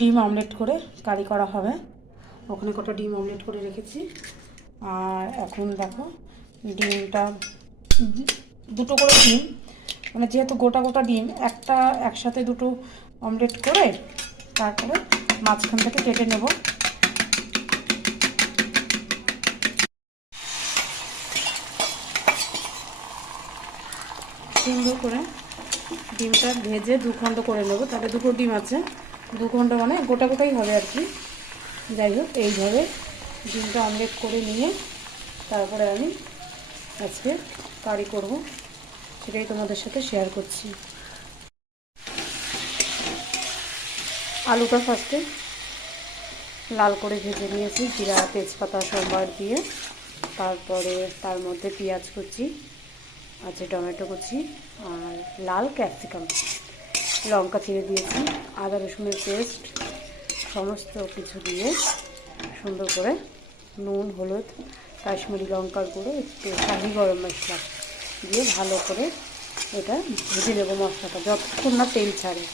ডিম অমলেট করে কারি করা হবে। ওখানে কটা ডিম অমলেট করে রেখেছি। আর এখন দেখো ডিমটা দুটো করে ডিম, মানে যেহেতু গোটা গোটা ডিম একটা একসাথে দুটো অমলেট করে তারপরে মাঝখান থেকে কেটে নেব। সুন্দর করে ডিমটা ভেজে 2 খণ্ড করে নেব। তাহলে দুটো ডিম আছে, 2 খণ্ড মানে গোটা গোটাই হবে আর কি। যাই হোক, এইভাবে ডিমটা অমলেট করে নিয়ে তারপরে আমি আজকে কারি করব, সেটাই তোমাদের সাথে শেয়ার করছি। আলুটা ফার্স্টে লাল করে ভেজে নিয়েছি জিরা তেজপাতা সম্বার দিয়ে। তারপরে তার মধ্যে পেঁয়াজ কুচি আছে, টমেটো কুচি আর লাল ক্যাপসিকাম, লঙ্কা চিড়ে দিয়েছি, আদা রসুনের পেস্ট, সমস্ত কিছু দিয়ে সুন্দর করে নুন হলুদ কাশ্মীরি লঙ্কার গুঁড়ো একটু শাহি গরম মশলা দিয়ে ভালো করে এটা ভেজে নেবো মশলাটা যতক্ষণ না তেল ছাড়ে।